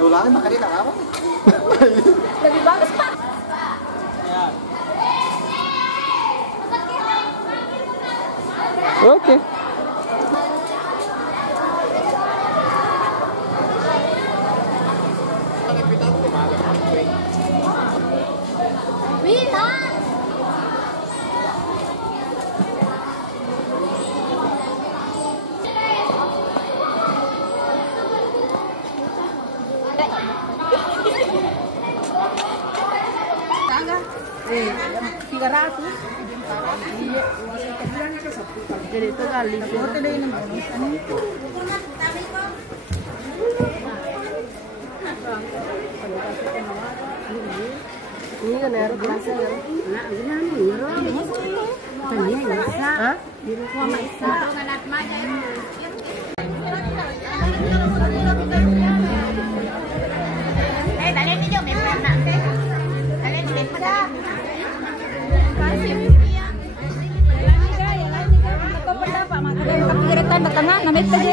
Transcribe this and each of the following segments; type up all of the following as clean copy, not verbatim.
Ulangan makan dia apa? Lebih bagus, Pak. Ya. Oke. Jadi itu kali. Ini kan air kerasa ya. Nak gimana ya? Tanya bisa. Hah? Di rumah bisa. Dale ni yo me prenda. Dale ni me prenda. Kiritan ke tengah, namit aja.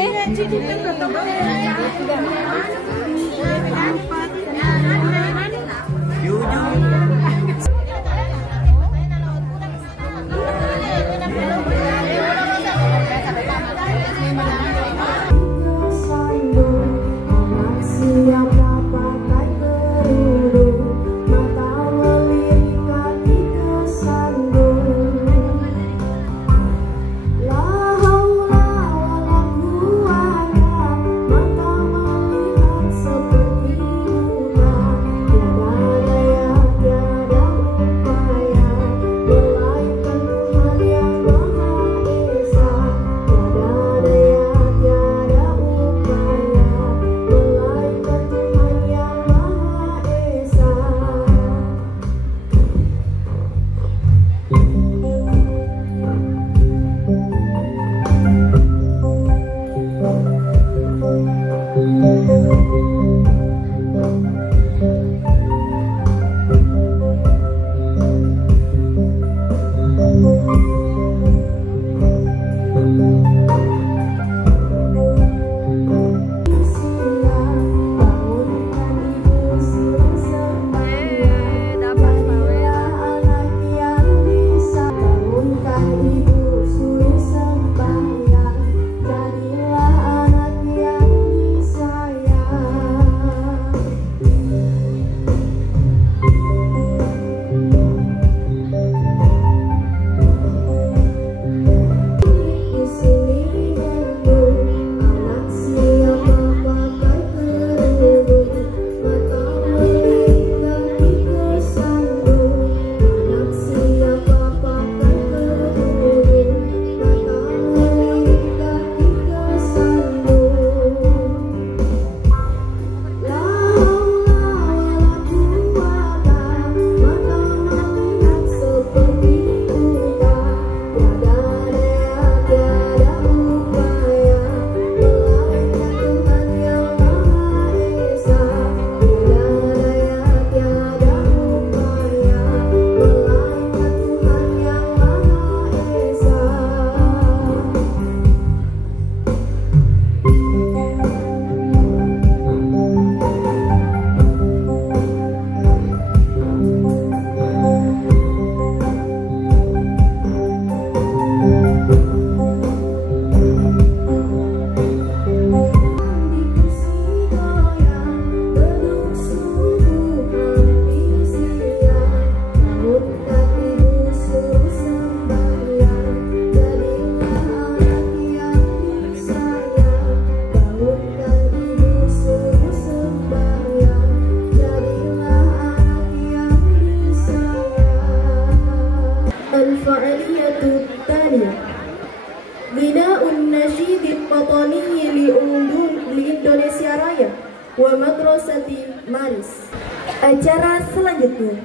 wa Madrasati Maris. Acara selanjutnya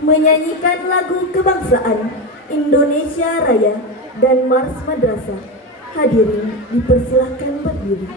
menyanyikan lagu kebangsaan Indonesia Raya dan Mars Madrasah Hadirin dipersilahkan berdiri.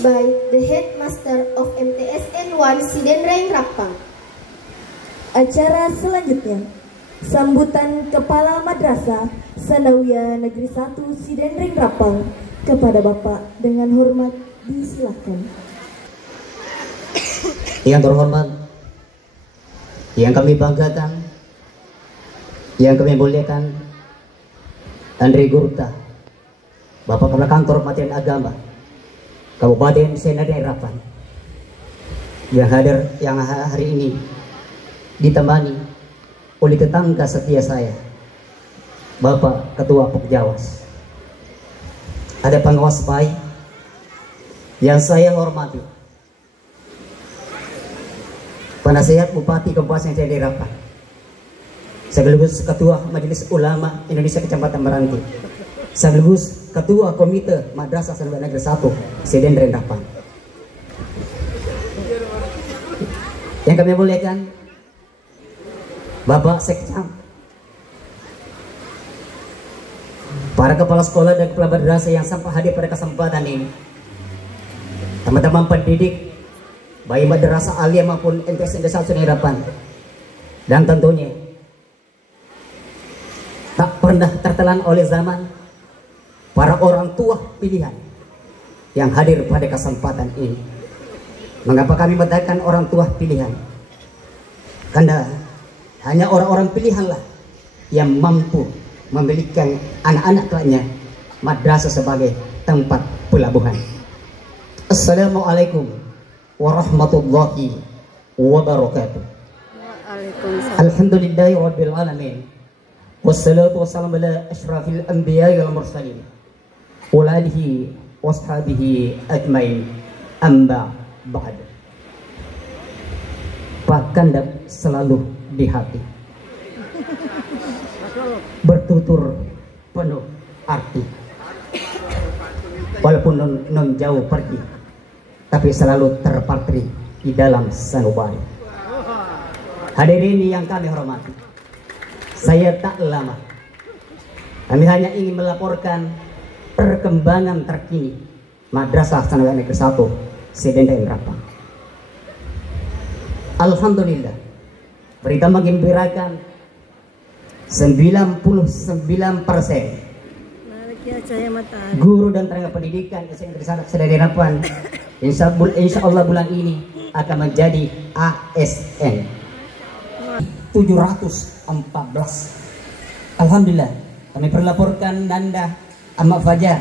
by the headmaster of MTSN 1 Sidendreng Rapang. Acara selanjutnya, sambutan Kepala Madrasah Sanawiyah Negeri 1 Sidendreng Rapang kepada Bapak dengan hormat disilakan. Yang terhormat, yang kami banggakan, yang kami muliakan, Andri Gurta, Bapak Kepala Kantor Kementerian Agama Kabupaten Sidendreng Rapang, yang hari ini ditemani oleh tetangga setia saya, Bapak Ketua Pokjawas. Ada pengawas baik yang saya hormati, Penasehat Bupati Kabupaten Sidendreng Rapang, sekaligus Ketua Majelis Ulama Indonesia Kecamatan Meranti, sekaligus Ketua Komite Madrasah Sanawiyah Negeri 1 Sidendren Rapang. Yang kami muliakan Bapak Sekcam, para kepala sekolah dan kepala madrasah yang sampai hadir pada kesempatan ini, teman-teman pendidik baik madrasah aliyah maupun MTS Negeri 1 Sidendren Rapang, dan tentunya tak pernah tertelan oleh zaman para orang tua pilihan yang hadir pada kesempatan ini. Mengapa kami mengatakan orang tua pilihan? Karena hanya orang-orang pilihanlah yang mampu memiliki anak-anak kelaknya madrasah sebagai tempat pelabuhan. Assalamualaikum warahmatullahi wabarakatuh. Alhamdulillahi rabbil alamin. Wassalatu wassalamu ala asyrafil anbiya'i wal mursalin wa alihi washabihi ajmain. Amma ba'd. Pak Kandap selalu di hati, bertutur penuh arti, walaupun non jauh pergi, tapi selalu terpatri di dalam sanubari. Hadirin yang kami hormati, saya tak lama, kami hanya ingin melaporkan perkembangan terkini Madrasah Sanawiyah Negeri 1 Sidendren Rapang. Alhamdulillah, berita menggembirakan, 99% guru dan tenaga pendidikan Sidendren Rapang insya Allah bulan ini akan menjadi ASN 714. Alhamdulillah, kami perlaporkan Nanda Ahmad Fajar,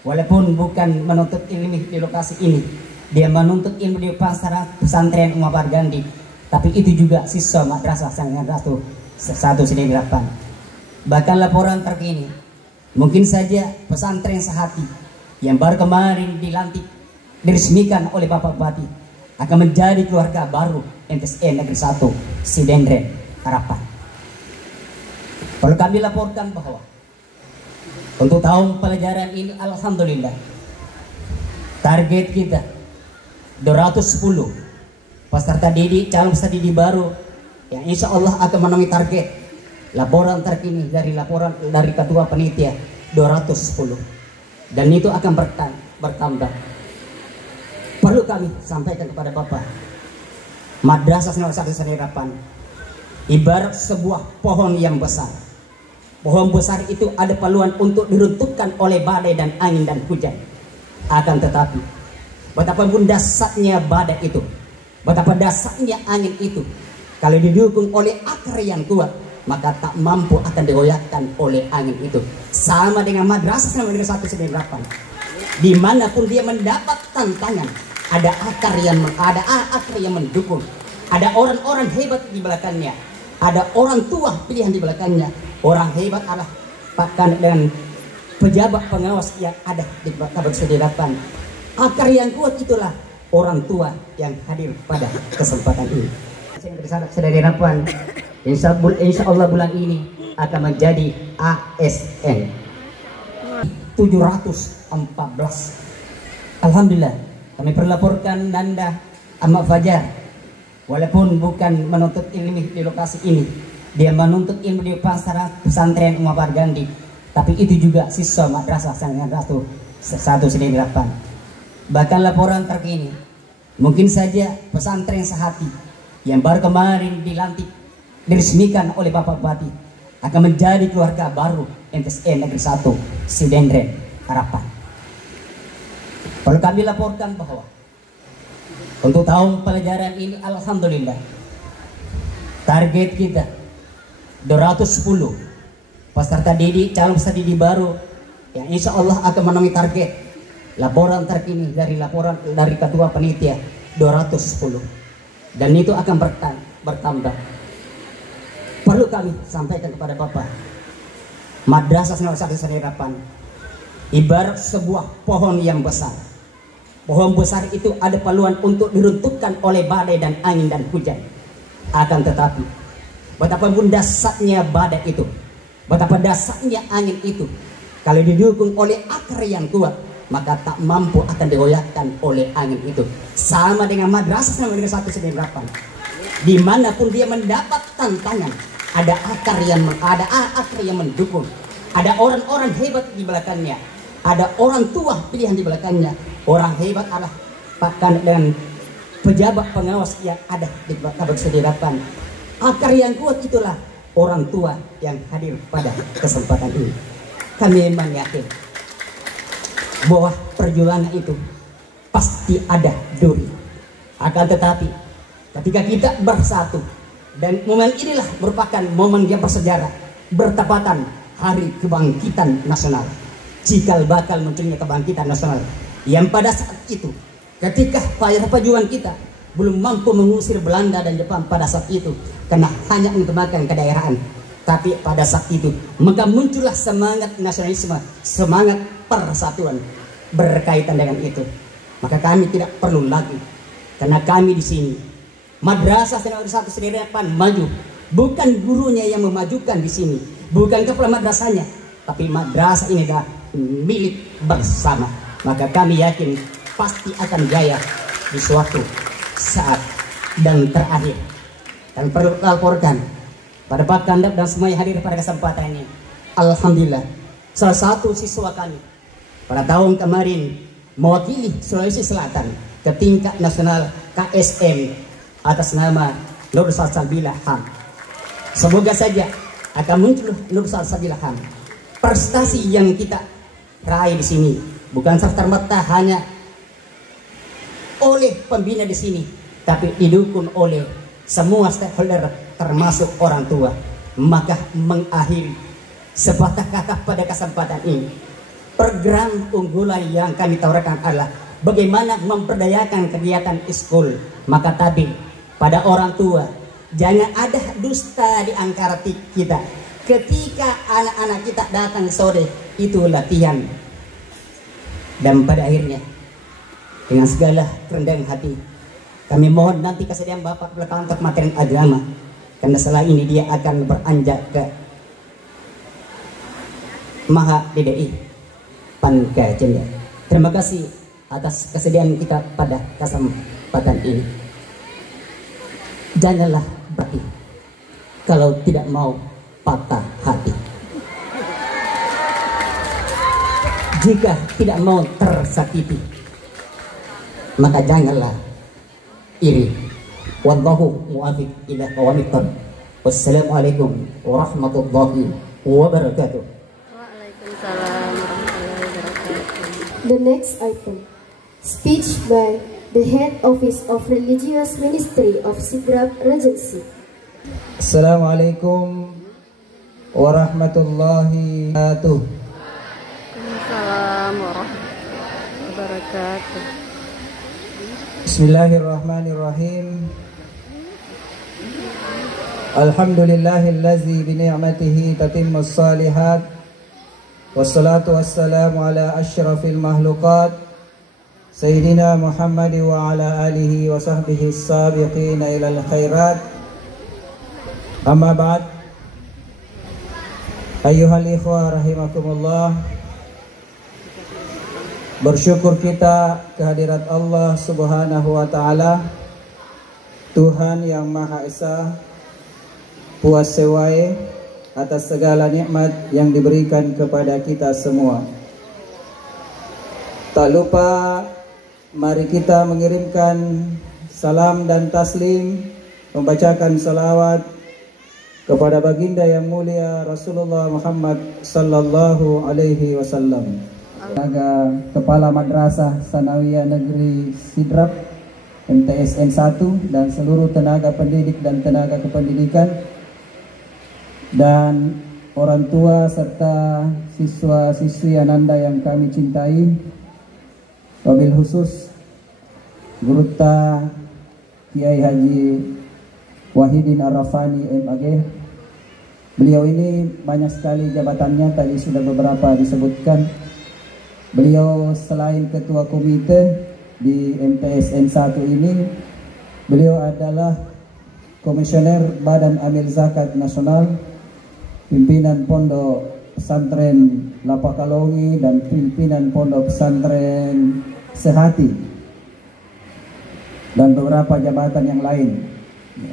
walaupun bukan menuntut ilmu di lokasi ini, dia menuntut ilmu di pesantren Umar Bargandi, tapi itu juga siswa Madrasah Sanawiyah 1 Sidendren Rapang. Bahkan laporan terkini, mungkin saja pesantren Sehati yang baru kemarin dilantik, diresmikan oleh Bapak Bupati, akan menjadi keluarga baru MTSN Negeri 1 Sidendren Rapang. Kalau kami laporkan bahwa untuk tahun pelajaran ini, alhamdulillah, target kita 210 peserta didik, calon peserta didik baru yang insya Allah akan memenuhi target. Laporan terkini dari ketua panitia 210, dan itu akan bertambah. Perlu kami sampaikan kepada Bapak, Madrasah Sanawiyah 1 Sidendren Rapang ibarat sebuah pohon yang besar. Pohon besar itu ada peluang untuk diruntuhkan oleh badai dan angin dan hujan. Akan tetapi, betapapun dasarnya badai itu, betapa dasarnya angin itu, kalau didukung oleh akar yang kuat, maka tak mampu akan digoyahkan oleh angin itu. Sama dengan Madrasah Sanawiyah Negeri 1 Sidendren Rapang, dimanapun dia mendapat tantangan, ada akar yang mendukung, ada orang-orang hebat di belakangnya, ada orang tua pilihan di belakangnya. Orang hebat adalah Pak dan pejabat pengawas yang ada di Madrasah Sidendren Rapang. Akar yang kuat itulah orang tua yang hadir pada kesempatan ini. Sidendren Rapang insya Allah bulan ini akan menjadi ASN 714. Alhamdulillah, kami perlaporkan Nanda Ahmad Fajar, walaupun bukan menuntut ilmu di lokasi ini, dia menuntut ilmu di pesantren Umar Bargandi, tapi itu juga siswa Madrasah Sanawiyah 1 Sidendren Rapang. Bahkan laporan terkini, mungkin saja pesantren Sehati yang baru kemarin dilantik, diresmikan oleh Bapak Bupati, akan menjadi keluarga baru MTSN Negeri 1 Sidendren Rapang. Perlu kami laporkan bahwa untuk tahun pelajaran ini, alhamdulillah, target kita 210 peserta didik, calon peserta didik baru yang insya Allah akan memenuhi target. Laporan terkini dari ketua panitia 210, dan itu akan bertambah. Perlu kami sampaikan kepada Bapak, Madrasah Sanawiyah 1 Sidendren Rapang ibarat sebuah pohon yang besar. Pohon besar itu ada peluang untuk diruntuhkan oleh badai dan angin dan hujan. Akan tetapi, betapapun dasarnya badai itu, betapa dasarnya angin itu, Kalau didukung oleh akar yang kuat, maka tak mampu akan digoyahkan oleh angin itu. Sama dengan madrasah Negeri 1 Sidin Rapang. Dimanapun dia mendapat tantangan, ada akar yang mendukung, ada orang-orang hebat di belakangnya, ada orang tua pilihan di belakangnya. Orang hebat adalah bahkan dengan pejabat pengawas yang ada di Kabupaten Sidin Rapang. Akar yang kuat itulah orang tua yang hadir pada kesempatan ini. Kami memang yakin bahwa perjuangan itu pasti ada duri. Akan tetapi ketika kita bersatu, dan momen inilah merupakan momen yang bersejarah, bertepatan Hari Kebangkitan Nasional, cikal bakal munculnya kebangkitan nasional, yang pada saat itu ketika perjuangan kita belum mampu mengusir Belanda dan Jepang pada saat itu, karena hanya untuk makan kedaerahan. Tapi pada saat itu maka muncullah semangat nasionalisme, semangat persatuan berkaitan dengan itu. Maka kami tidak perlu lagi, karena kami di sini Madrasah Negeri 1 Sidin Rapang maju, bukan gurunya yang memajukan di sini, bukan kepala madrasahnya, tapi madrasah ini adalah milik bersama. Maka kami yakin pasti akan jaya di suatu saat. Dan terakhir, kami perlu laporkan pada Pak Kandap dan semua yang hadir pada kesempatan ini, alhamdulillah, salah satu siswa kami pada tahun kemarin mewakili Sulawesi Selatan ke tingkat nasional KSM atas nama Nur Salsabila Ham. Semoga saja akan muncul Nur Salsabila Ham. Prestasi yang kita raih di sini bukan serta-merta hanya oleh pembina di sini, tapi didukung oleh semua stakeholder termasuk orang tua. Maka mengakhiri sepatah kata pada kesempatan ini, program unggulan yang kami tawarkan adalah bagaimana memperdayakan kegiatan iskul. Maka tadi pada orang tua, jangan ada dusta di antara kita. Ketika anak-anak kita datang sore itu latihan, dan pada akhirnya dengan segala kerendahan hati kami mohon nanti kesediaan Bapak belakang untuk materi agama, karena setelah ini dia akan beranjak ke Maha DDI Pankajaya. Terima kasih atas kesediaan kita pada kesempatan ini. Janganlah berarti kalau tidak mau patah hati. Jika tidak mau tersakiti, maka janganlah iri. Wallahu muwaffiq ila aqwamit thoriq. Wassalamualaikum warahmatullahi wabarakatuh. Waalaikumsalam warahmatullahi wabarakatuh. The next item, speech by the Head Office of Religious Ministry of Sidrap Regency. Assalamualaikum warahmatullahi wabarakatuh. Waalaikumsalam warahmatullahi wabarakatuh. Bismillahirrahmanirrahim. Alhamdulillahillazi bi ni'matihi tatimmus shalihat. Wassalatu wassalamu ala asyrafil mahluqat Sayyidina Muhammad wa ala alihi wa sahbihi as-sabiqina ilal khairat. Amma ba'd. Ayyuhal ikhwah rahimakumullah. Bersyukur kita kehadirat Allah Subhanahu wa ta'ala, Tuhan yang Maha Esa, puas sewae atas segala nikmat yang diberikan kepada kita semua. Tak lupa mari kita mengirimkan salam dan taslim, membacakan salawat kepada baginda yang mulia Rasulullah Muhammad sallallahu alaihi wasallam. Tenaga Kepala Madrasah Sanawiyah Negeri Sidrap MTSN 1 dan seluruh tenaga pendidik dan tenaga kependidikan dan orang tua serta siswa-siswi Ananda yang kami cintai, wabil khusus Guruta Kiai Haji Wahidin Arrafani MAG. Beliau ini banyak sekali jabatannya, tadi sudah beberapa disebutkan. Beliau selain ketua komite di MTSN 1 ini, beliau adalah komisioner Badan Amil Zakat Nasional, pimpinan Pondok Pesantren Lapakalongi dan pimpinan Pondok Pesantren Sehati dan beberapa jabatan yang lain,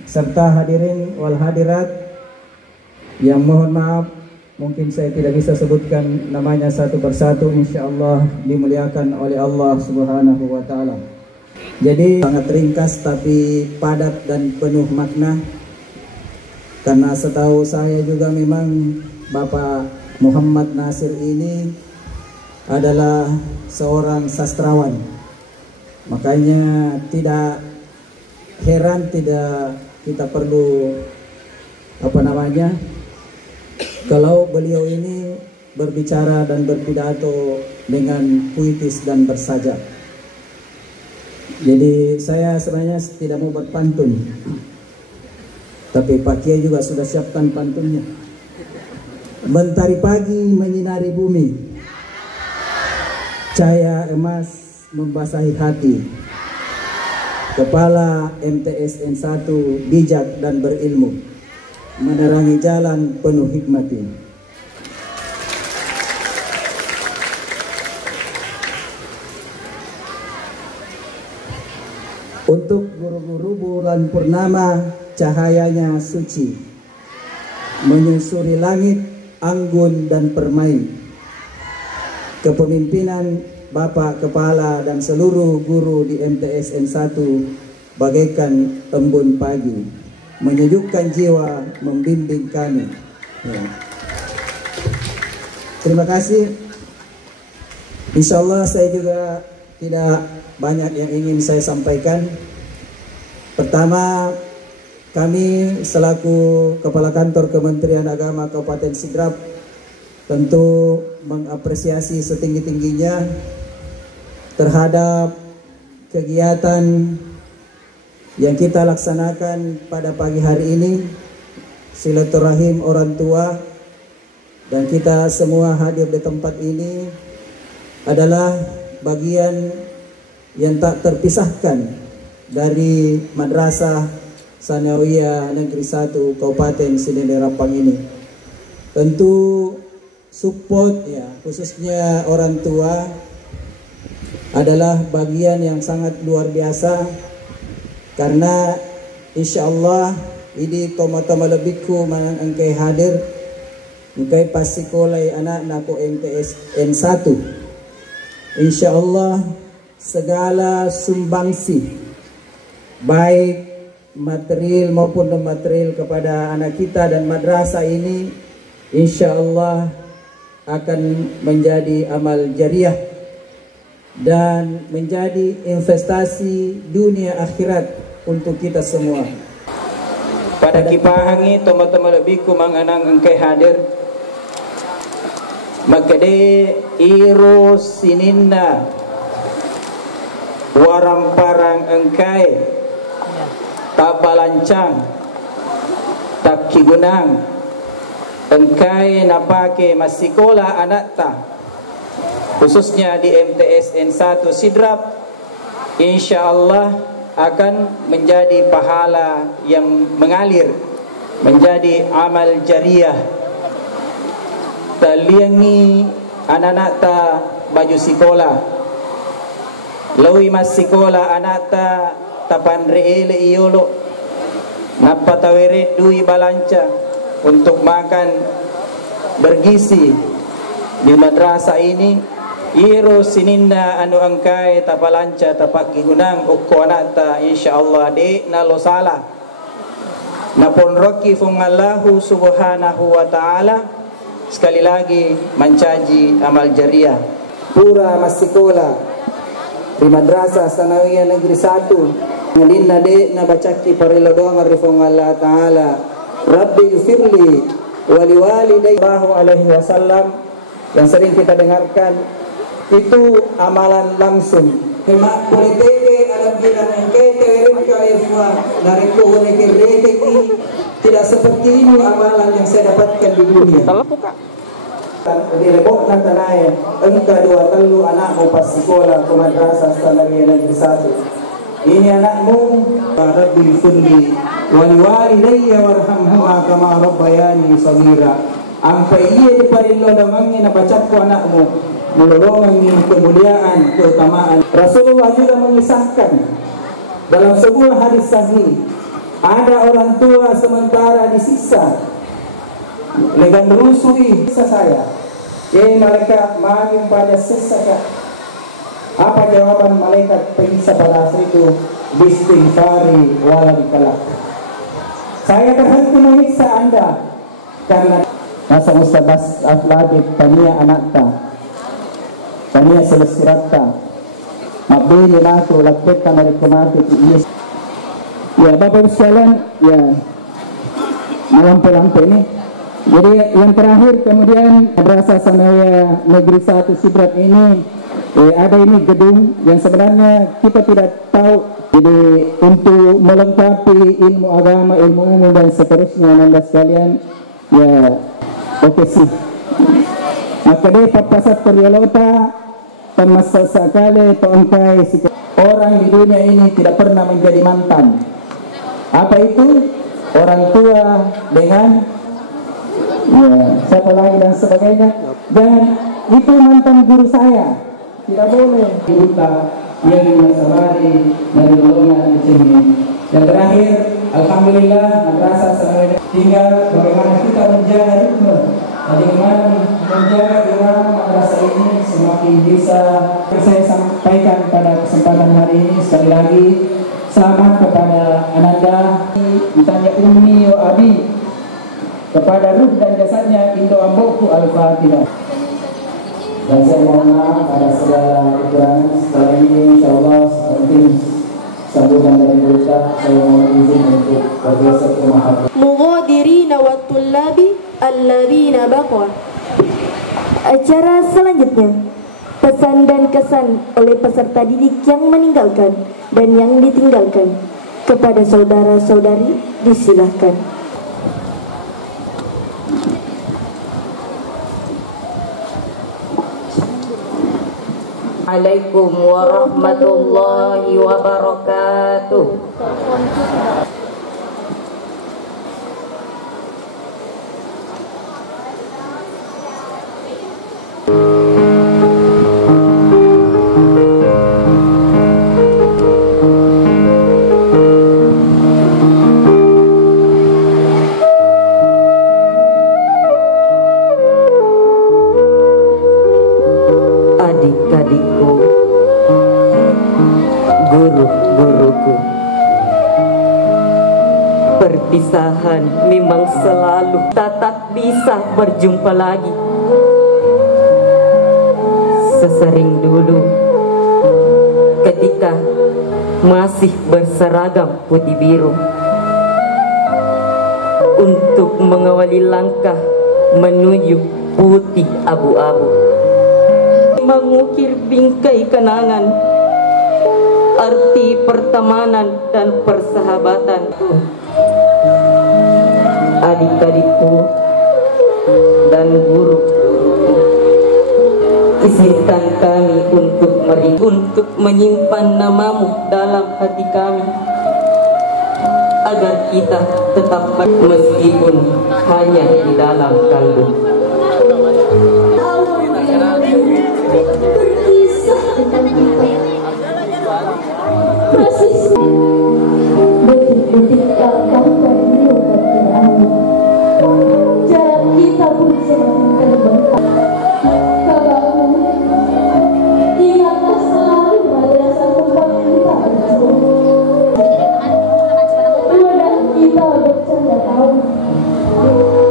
serta hadirin wal hadirat yang mohon maaf mungkin saya tidak bisa sebutkan namanya satu persatu, insyaallah dimuliakan oleh Allah Subhanahu wa taala. Jadi sangat ringkas tapi padat dan penuh makna, karena setahu saya juga memang Bapak Muhammad Nasir ini adalah seorang sastrawan. Makanya tidak heran, tidak kita perlu kalau beliau ini berbicara dan berpidato dengan puitis dan bersajak. Jadi saya sebenarnya tidak mau berpantun, tapi Pak Kiai juga sudah siapkan pantunnya. Mentari pagi menyinari bumi, cahaya emas membasahi hati. Kepala MTSN 1 bijak dan berilmu, menerangi jalan penuh hikmati. Untuk guru-guru bulan purnama, cahayanya suci, menyusuri langit, anggun dan permain. Kepemimpinan Bapak Kepala dan seluruh guru di MTSN 1 bagaikan embun pagi, menyejukkan jiwa, membimbing kami. Ya. Terima kasih. Insyaallah saya juga tidak banyak yang ingin saya sampaikan. Pertama, kami selaku Kepala Kantor Kementerian Agama Kabupaten Sidrap tentu mengapresiasi setinggi-tingginya terhadap kegiatan yang kita laksanakan pada pagi hari ini, silaturahim orang tua, dan kita semua hadir di tempat ini adalah bagian yang tak terpisahkan dari Madrasah Sanawiyah Negeri 1 Kabupaten Sidending Rapang ini. Tentu support ya, khususnya orang tua adalah bagian yang sangat luar biasa, karena insyaallah ini toma-toma lebihku manang angkai hadir angkai pasikolai anak naku MTSN 1. Insyaallah segala sumbangsi baik material maupun non material kepada anak kita dan madrasah ini insyaallah akan menjadi amal jariah dan menjadi investasi dunia akhirat untuk kita semua. Pada kipahangi teman-teman lebih kumanganang engkai hadir makade iro sininna waramparang engkai tak balancang, tak kigunang, engkai napake masikola anak ta, khususnya di MTSN 1 Sidrap, insyaallah akan menjadi pahala yang mengalir, menjadi amal jariah. Taliangi anak-anak ta baju sikola, lawi mas sikola anak ta tapan reele iyolo napatawere dui balanca untuk makan bergizi di madrasah ini. Iro sininda anu angkai tapalanca tapak gigunang ukko anata insyaallah de nalo salah napon roki fungallahu subhanahu wa ta'ala. Sekali lagi mencaji amal jariah pura masikola di Madrasah Sanawiyah Negeri 1 Ngadinna de na bacaki parilo doang arifong Allah Ta'ala Rabbi gfirli wali walidayya alaihi wasallam, yang sering kita dengarkan itu amalan langsung. Mak politike alam bilang engke terim ka ifwa nariko woneke reki tidak seperti ini amalan yang saya dapatkan di dunia. Di rebok na tanaya engka dua telu anakmu pas sekolah ke Madrasah Sanawiyah Negeri 1. Ini anakmu, Rabbi firli wali walidayya warhamhuma kama rabbayani shaghira. Ampai iya diparinlo damangin na bacat ko anakmu, melolongan kemuliaan, keutamaan. Rasulullah juga mengisahkan dalam sebuah hadis sahih, ada orang tua sementara disiksa dengan melusuri saya. Mereka mangin pada sesaka. Apa jawaban malaikat penyiksa pada saat itu? Bistighfari walabikalak. Saya berhenti menyiksa Anda karena nasa mustabas afladid tania anakta, tania selesiratta, mabili nato lakbeta malikumati yes. Ya Bapak sekalian, ya malam-malam ini. Jadi yang terakhir kemudian Madrasah Sanawiyah Negeri 1 Sidrap ini ada ini gedung yang sebenarnya kita tidak tahu. Jadi untuk melengkapi ilmu agama, ilmu umum dan seterusnya Anda sekalian, ya oke sih. Maka dia papasat periolota pemasa sakale pengkai orang di dunia ini tidak pernah menjadi mantan. Apa itu? Orang tua dengan ya, siapa lagi dan sebagainya. Dan itu mantan guru saya. Tidak boleh kita yang menasabari dari golongan di sini. Yang terakhir, alhamdulillah Madrasah Sanawiyah tinggal bagaimana kita menjaga ritme, bagaimana menjaga irama madrasah ini semakin bisa. Saya sampaikan pada kesempatan hari ini sekali lagi selamat kepada Ananda, ditanya Ummi wa Abi, kepada ruh dan jasadnya Indo Amboku Al-Fatihah. Dan saya mohon maaf pada segala kekurangan. Setelah ini insyaallah seperti sambutan dari berita saya mohon izin untuk bergeser ke mahadum. Mughadirina wa tullabi alladzina baqwa. Acara selanjutnya, pesan dan kesan oleh peserta didik yang meninggalkan dan yang ditinggalkan. Kepada saudara-saudari disilahkan. Assalamualaikum warahmatullahi wabarakatuh. Adik-adikku, guru-guruku, perpisahan memang selalu tak bisa berjumpa lagi. Sesering dulu ketika masih berseragam putih biru, untuk mengawali langkah menuju putih abu-abu, mengukir bingkai kenangan, arti pertemanan dan persahabatan. Adik-adikku dan guru-guruku, izinkan kami untuk menyimpan namamu dalam hati kami, agar kita tetap meskipun hanya di dalam kalbu. Berkisah tentang kita, persis detik-detik langkah beliau berkerahu. Jarak kita pun semakin terbentang. Kakakku, ingatlah selalu madrasah tempat kita bersekolah. Wadah kita bercanda tahu,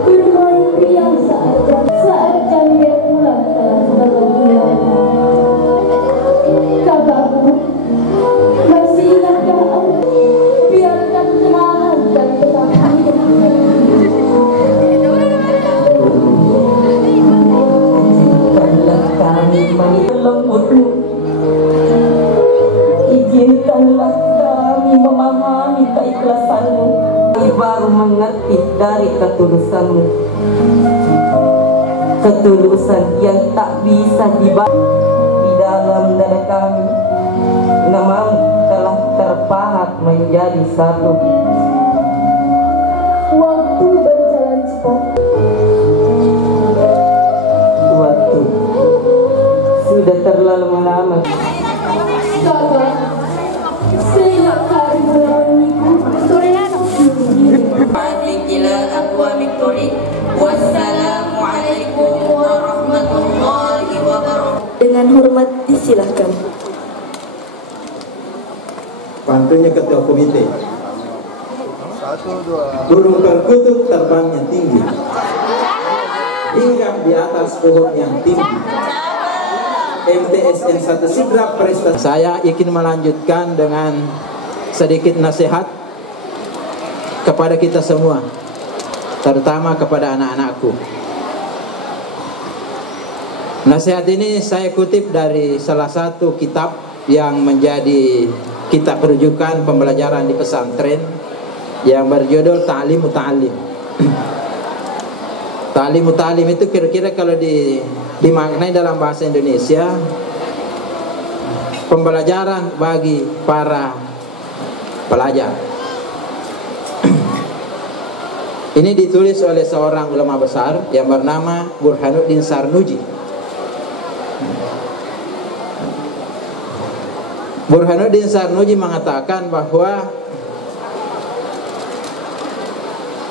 bermain riang saat kami pulang telah berbulan. Kakakku, masih ingatkah aku? Biarkan kenangan dan tetap hidup. Izinkanlah kami menelungmu, izinkanlah kami memahami keikhlasanmu, baru mengerti dari ketulusanmu, ketulusan yang tak bisa dibaca. Di dalam dada kami, namamu telah terpahat menjadi satu. Waktu berjalan cepat, terlalu lama. Kakak, saya akan Wassalamualaikum warahmatullahi wabarakatuh. Dengan hormat disilahkan. Pantunya ketua komite. Burung perkutut terbangnya tinggi, hingga di atas pohon yang tinggi. MTSN 1 Sidrap prestasi. Saya ingin melanjutkan dengan sedikit nasihat kepada kita semua, terutama kepada anak-anakku. Nasihat ini saya kutip dari salah satu kitab yang menjadi kitab rujukan pembelajaran di pesantren yang berjudul Ta'lim Muta'allim. Ta'lim Muta'allim itu kira-kira kalau dimaknai dalam bahasa Indonesia, pembelajaran bagi para pelajar. Ini ditulis oleh seorang ulama besar yang bernama Burhanuddin Sarnuji. Burhanuddin Sarnuji mengatakan bahwa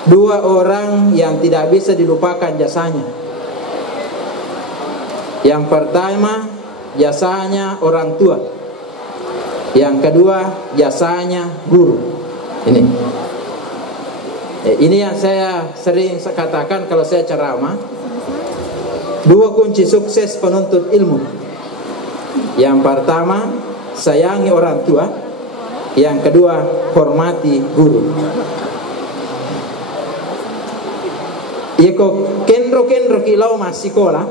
dua orang yang tidak bisa dilupakan jasanya. Yang pertama, jasanya orang tua. Yang kedua, jasanya guru. Ini yang saya sering katakan kalau saya ceramah. Dua kunci sukses penuntut ilmu. Yang pertama, sayangi orang tua. Yang kedua, hormati guru. Yeko kenro kilau masih sekolah.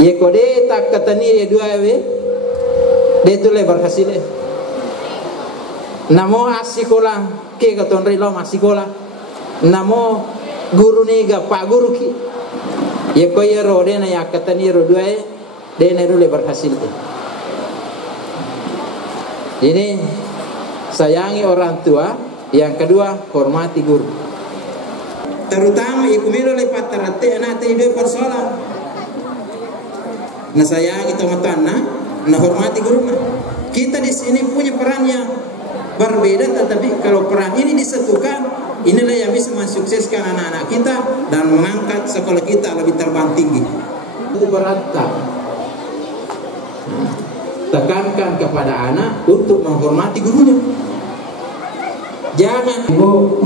Yeko de tak katani dua we. De tu le berhasil. Namo asikola ke katonri lau masih sekolah. Namo guru ni ga pak guru ki. Yeko yero de na ya katani ro dua de na le berhasil. Ini sayangi orang tua. Yang kedua, hormati guru. Terutama ikumilo lepat terate anak tidak persoalan. Nah sayangi teman-teman, nah hormati guru. Kita di sini punya peran yang berbeda, tetapi kalau peran ini disatukan, inilah yang bisa mensukseskan anak-anak kita dan mengangkat sekolah kita lebih terbang tinggi. Itu beratkan. Tekankan kepada anak untuk menghormati gurunya. Jangan ibu.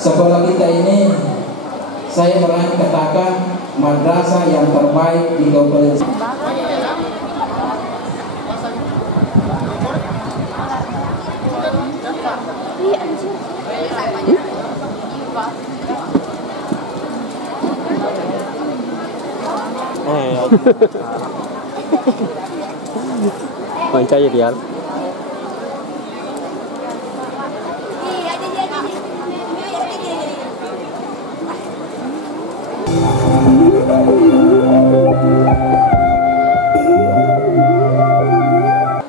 Sekolah kita ini, saya berani katakan madrasah yang terbaik di Kabupaten. Manca ya dia.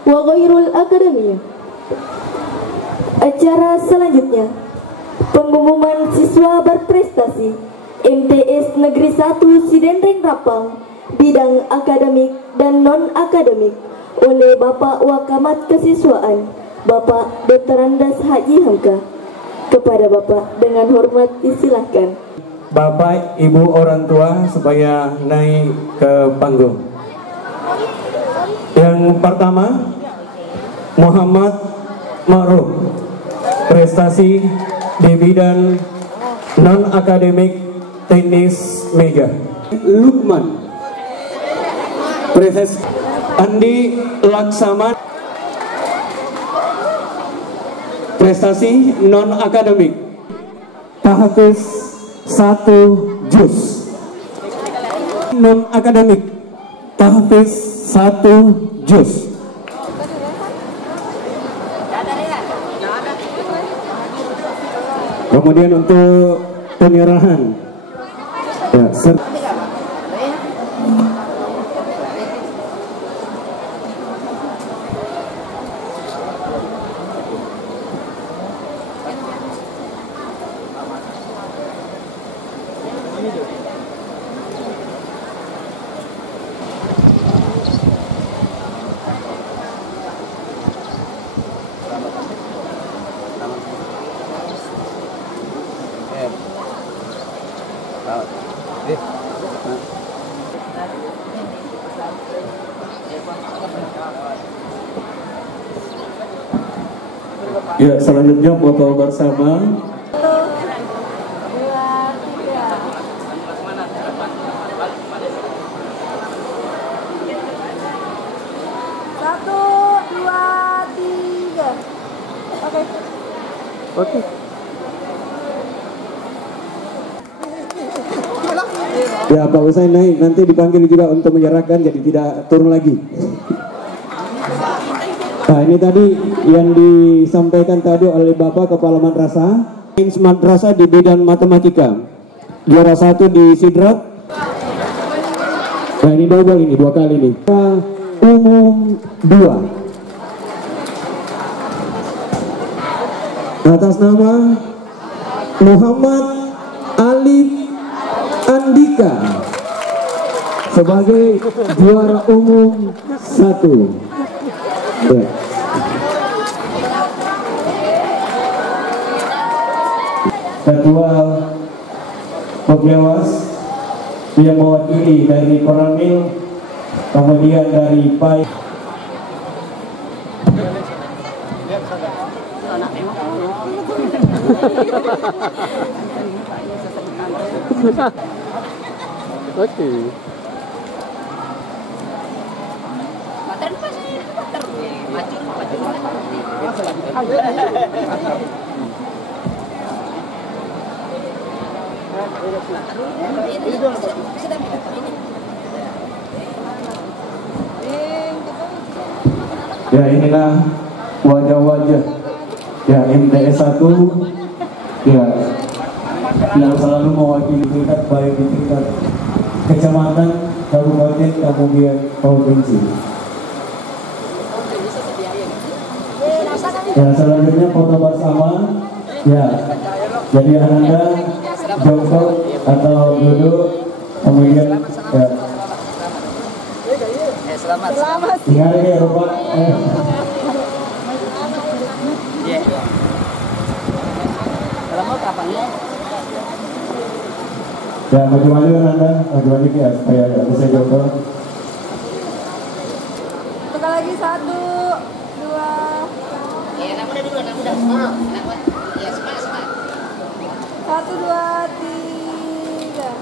Wa ghairul akademiyah. Acara selanjutnya, pengumuman siswa berprestasi MTS Negeri 1 Sidenreng Rapang bidang akademik dan non-akademik oleh Bapak Wakamat Kesiswaan Bapak Dr. Andas Haji Hamka. Kepada Bapak dengan hormat disilahkan. Bapak, Ibu, orang tua supaya naik ke panggung. Yang pertama, Muhammad Ma'ruf, prestasi di bidang non-akademik tenis meja. Lukman, prestasi. Andi Laksaman, prestasi non-akademik, tahfiz 1 juz. Non-akademik, tahfiz 1 juz. Kemudian untuk penyerahan ya, Ya, selanjutnya foto bersama. Oke. Ya, Pak Husain naik, nanti dipanggil juga untuk menyerahkan, jadi tidak turun lagi. Nah, ini tadi yang disampaikan tadi oleh Bapak Kepala Madrasah. Madrasah di bidang matematika. Juara 1 di Sidrap. Nah, ini double, ini 2 kali nih. Umum 2. Atas nama Muhammad Alif Andika sebagai juara umum 1. Ya. Ketua Pembewas yang mewakili dari Koramil, kemudian dari PAI. Oke. Ya, inilah wajah-wajah ya MTS 1 ya yang selalu mewakili tingkat baik di tingkat kecamatan, kabupaten, kemudian provinsi. Ya, selanjutnya foto bersama. Ya, jadi Anda jongkok atau duduk, kemudian ya. Selamat. Tinggal ya, Bapak. Ya, maju-maju kan Anda, maju-maju ya, supaya bisa jongkok. Sekali lagi 1, 2. Ya, nama udah dulu, nama udah. Nama. Ya, semangat. 1, 2, 3.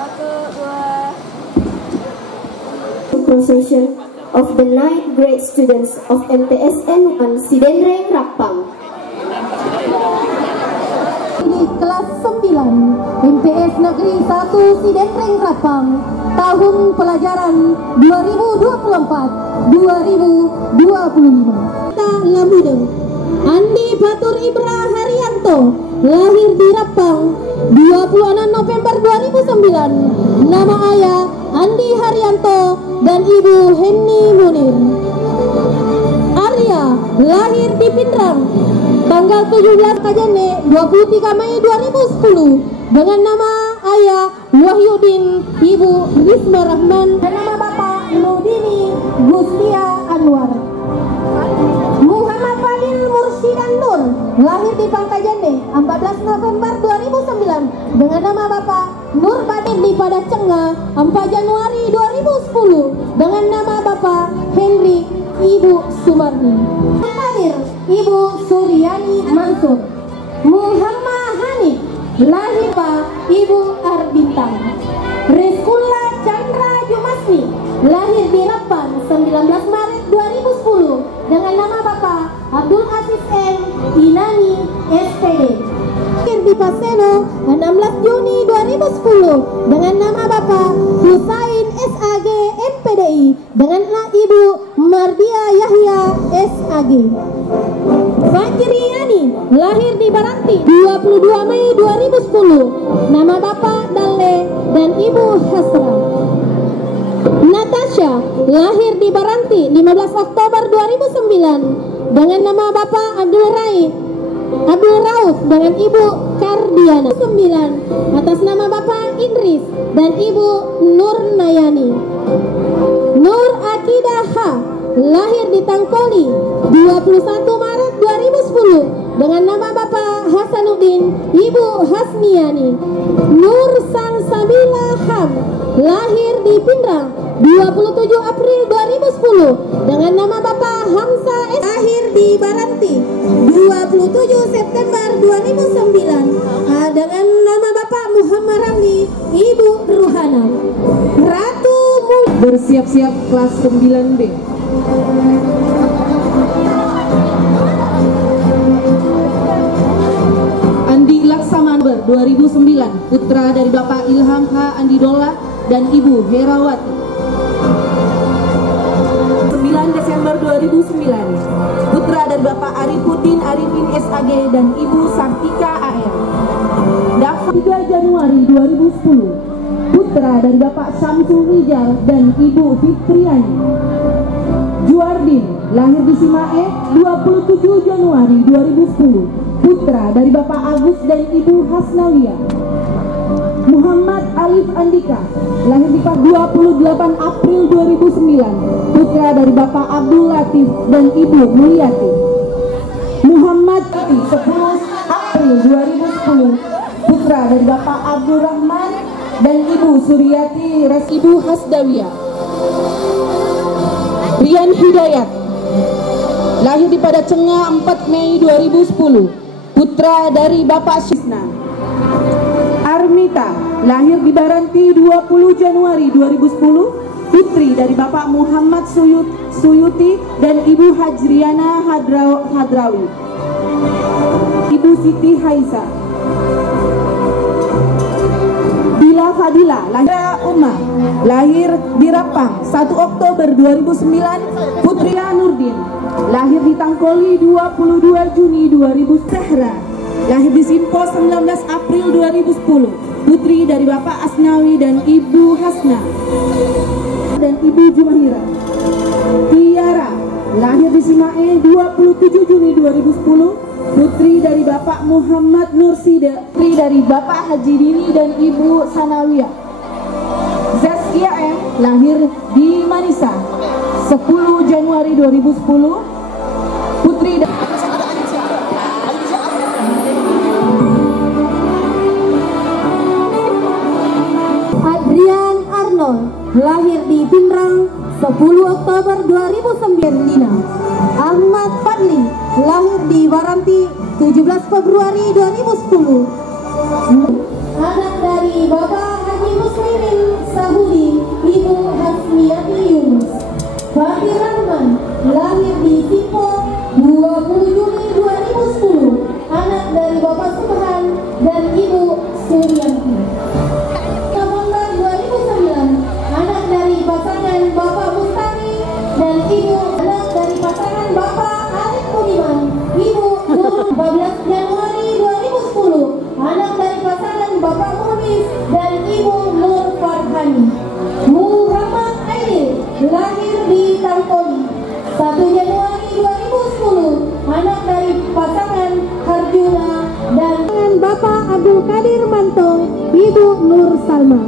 1, 2. Procession of the 9th grade students of MTSN 1 Sidendreng Rapang. Kelas 9 MTS Negeri 1 Sidendreng Rapang, tahun pelajaran 2024-2025. Kita Lamude Andi Batur Ibra Haryanto, lahir di Rapang 26 November 2009. Nama ayah Andi Haryanto dan ibu Henny Munir. Arya, lahir di Pindrang tanggal 17 Kajane 23 Mei 2010 dengan nama ayah Wahyudin, ibu Risma Rahman, dan nama bapak Nudini Gustia Anwar. Muhammad Fadil Mursyidan Nur, lahir di Pangkajane 14 November 2009 dengan nama bapak Nur Badir di Padacenga 4 Januari 2010 dengan nama bapak Henry, ibu Sumarni. Hadir ibu Suryani Mansur. Muhammad Hanif, lahir pak ibu Arbintang. Rizkula Chandra Jumasni, lahir di Rapang 19 Maret 2010 dengan nama bapak Abdul Aziz M. Inani SPD. Lahir di Paseno 16 Juni 2010 dengan nama bapak Husain SAG MPDI dengan ibu Mardia Yahya SAG. Fajriyani, lahir di Baranti 22 Mei 2010, nama bapak Dalle dan ibu Hasra. Natasha, lahir di Baranti 15 Oktober 2009 dengan nama bapak Abdul Rauf dengan ibu Kardiana. 9 atas nama bapak Idris dan ibu Nur Nayani. Nur Akidah H, lahir di Tangkoli 21 Maret 2010 dengan nama bapak Hasanuddin, ibu Hasniani. Nur Salsabila Ham, lahir di Pindrang 27 April 2010 dengan nama bapak Hamsa S. Lahir di di Baranti 27 September 2009 dengan nama Bapak Muhammad Ramli, Ibu Ruhana. Ratu bersiap-siap kelas 9B. Andi Laksamana 2009, putra dari Bapak Ilham H. Andidola dan Ibu Herawati. 9 Desember 2009, putra dari Bapak Arifuddin Arifin SAG dan Ibu Sartika AR. 3 Januari 2010, putra dari Bapak Syamsul Rijal dan Ibu Fitriani. Juardin, lahir di Simae 27 Januari 2010, putra dari Bapak Agus dan Ibu Hasnawiyah. Muhammad Alif Andika, lahir di 28 April 2009, putra dari Bapak Abdul Latif dan Ibu Mulyati. Muhammad 10 April 2010, putra dari Bapak Abdul Rahman dan Ibu Suryati Ibu Hasdawiyah. Rian Hidayat, lahir di Padacenga 4 Mei 2010, putra dari Bapak Sisna. Armita, lahir di Baranti 20 Januari 2010, putri dari Bapak Muhammad Suyuti dan Ibu Hajriana Hadrawi. Ibu Siti Haisa. Bila Fadila, lahir Umar, lahir di Rapang 1 Oktober 2009, putri Nurdin, lahir di Tangkoli 22 Juni 2000. Zahra, lahir di Simpo 19 April 2010, putri dari Bapak Asnawi dan Ibu Hasna dan Ibu Jumahira. Tiara, lahir di Simae 27 Juni 2010, putri dari Bapak Muhammad Nursida, putri dari Bapak Haji Dini dan Ibu Sanawiyah. Zaskia M, lahir di Manisa 10 Januari 2010, putri dari Adrian Arnold, lahir di Pinrang 10 Oktober 2009. Ahmad Fadli, lahir di Baranti 17 Februari 2010. Anak dari Bapak Haji Muslimin Sahudi, Ibu Hasmiyati Yunus. Fatir Rahman, lahir di Simpo 20 Juni 2010. Anak dari Bapak Subhan dan Ibu Suryanti. November 2009, anak dari pasangan Bapak Mustari dan Ibu. Anak dari pasangan Bapak Arif Budiman, Ibu Nur. 14 Januari 2010, anak dari pasangan Bapak Muhlis dan Ibu Nur Farhani. Muhammad Aidil, lahir di Tangkoli 1 Januari 2010, anak dari pasangan Harjuna dan Bapak Abdul Qadir Mantong, Ibu Nur Salma.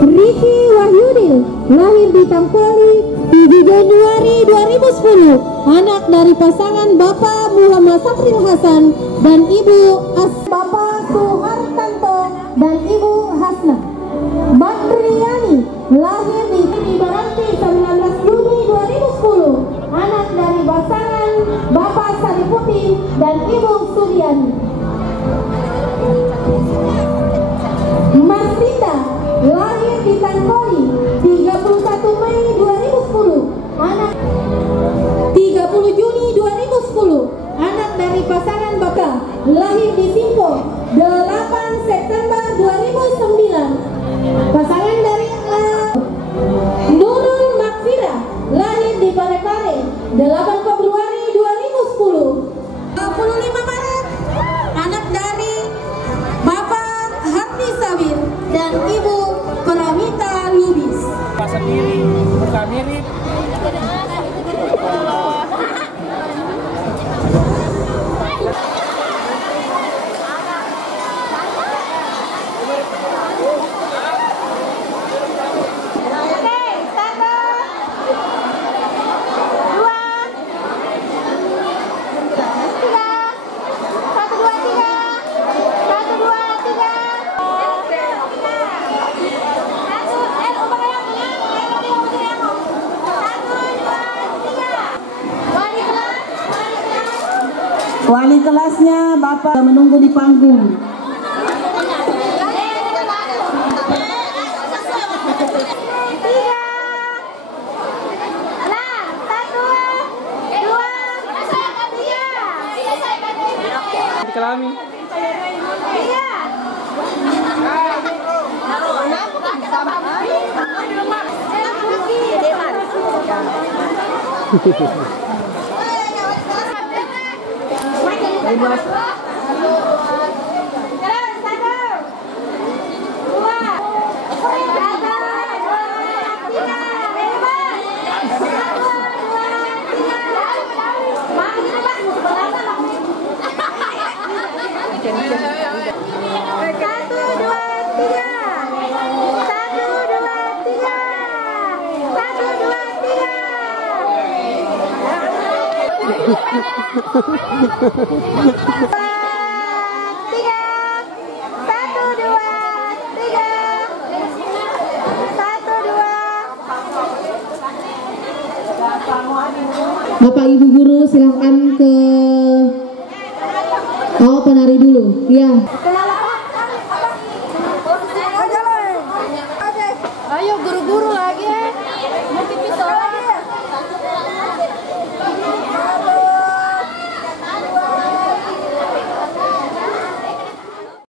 Riki Wahyudin, lahir di Tangkoli 7 Januari 2010, anak dari pasangan Bapak Muhammad Safril Hasan dan Ibu Bapak Suhartanto dan Ibu Hasna. Badriani, lahir di Baranti 19 Juni 2010, anak dari pasangan Bapak Sarifuddin dan Ibu Suryani. Mas Rita, lahir di Tangkoli 31 Mei 2010, anak 30 Juni 2010, anak dari pasangan Bapak, lahir di Simpo 8 September 2009, pasangan dari Nurul Makfira, lahir di Parepare 8 Februari 2010. 25 Maret, anak dari Bapak Harni Sabir dan Ibu Pramita Lubis. Sendiri, bukan mirip. Wali kelasnya Bapak menunggu di panggung. Kelami. Bapak Ibu guru silahkan ke penari dulu ya.